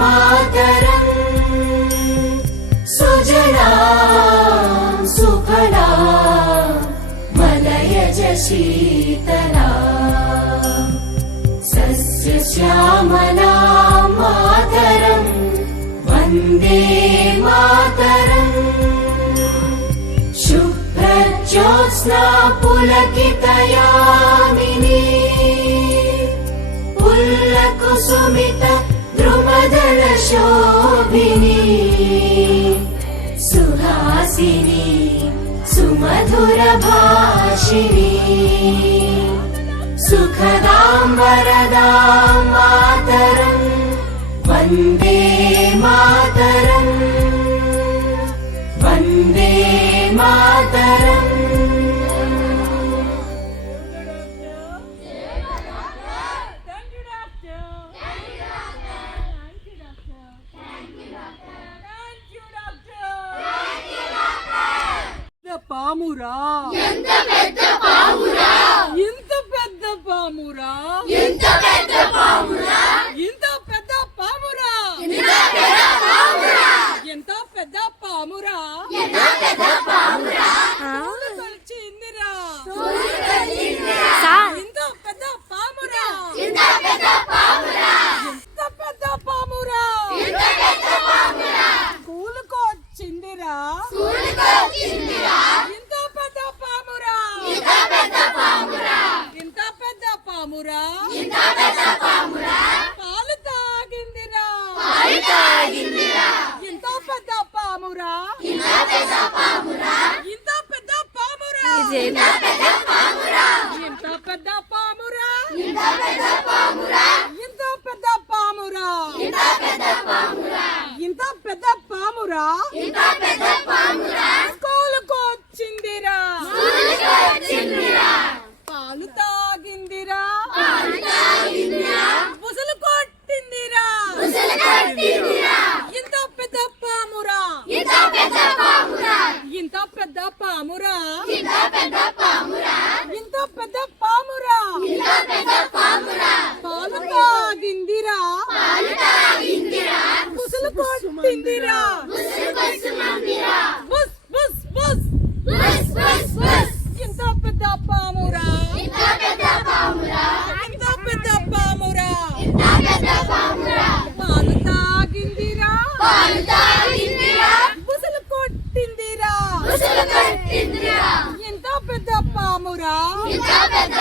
मातरम् सुजलां सुफलां मलयज शीतलां सस्यश्यामलां मातरम् वन्दे मातरम् शुभ्रज्योत्स्ना पुलकितयामिनी पुल्लकुसुमित द्रुमदलशोभिनी सुहासिनी सुमधुरभाषिणी सुखदां वरदां मातरम् वन्दे मातरम् वन्दे मातरम्। పామురా ఎంత పెద్ద పామురా ఇంత పెద్ద పామురా ఎంత పెద్ద పామురా ఇంత పెద్ద పామురా ఎంత పెద్ద పామురా ఎంత పెద్ద పామురా ఎంత పెద్ద పామురా కలిచిందిరా ఇంత పెద్ద పామురా ఎంత పెద్ద పామురా ఎంత పెద్ద పామురా ఎంత పెద్ద పామురా స్కూలుకు వచ్చిందిరా స్కూలుకు వచ్చిందిరా ఇంత పెద్ద పామురా ఎంత పెద్ద పామురా ఇంత పెద్ద పామురా ఎంత పెద్ద పామురా పాలు తాగిందిరా పాలు తాగిందిరా ఇంత పెద్ద పామురా ఎంత పెద్ద పామురా ఇంత పెద్ద పామురా ఎంత పెద్ద పామురా ఇంత పెద్ద పామురా ఎంత పెద్ద పామురా ఇంత పెద్ద పామురా ఎంత పెద్ద పామురా ఇంత పెద్ద పామురా ఎంత పెద్ద పామురా స్కూలుకు వచ్చిందిరా స్కూలుకు వచ్చిందిరా పాలు తాగిందిరా పాలు తాగిందిరా బుసలు కొట్టిందిరా బుసలు కొట్టిందిరా ఇంత పెద్ద పామురా ఎంత పెద్ద పామురా ఇంత పెద్ద పామురా ఎంత పెద్ద పామురా ఇంత పెద్ద పామురా ఎంత పెద్ద పామురా పాలు తాగిందిరా పాలు తాగిందిరా బుసలు కొట్టిందిరా బుసలు కొట్టిందిరా బుస్ బుస్ బుస్ బస్ బస్ బస్ ఇంత పెద్ద పామురా ఎంత పెద్ద పామురా ఇంత పెద్ద పామురా ఎంత పెద్ద పామురా పాలు తాగిందిరా పాలు తాగిందిరా బుసలు కొట్టిందిరా బుసలు కొట్టిందిరా ఇంత పెద్ద పామురా ఎంత పెద్ద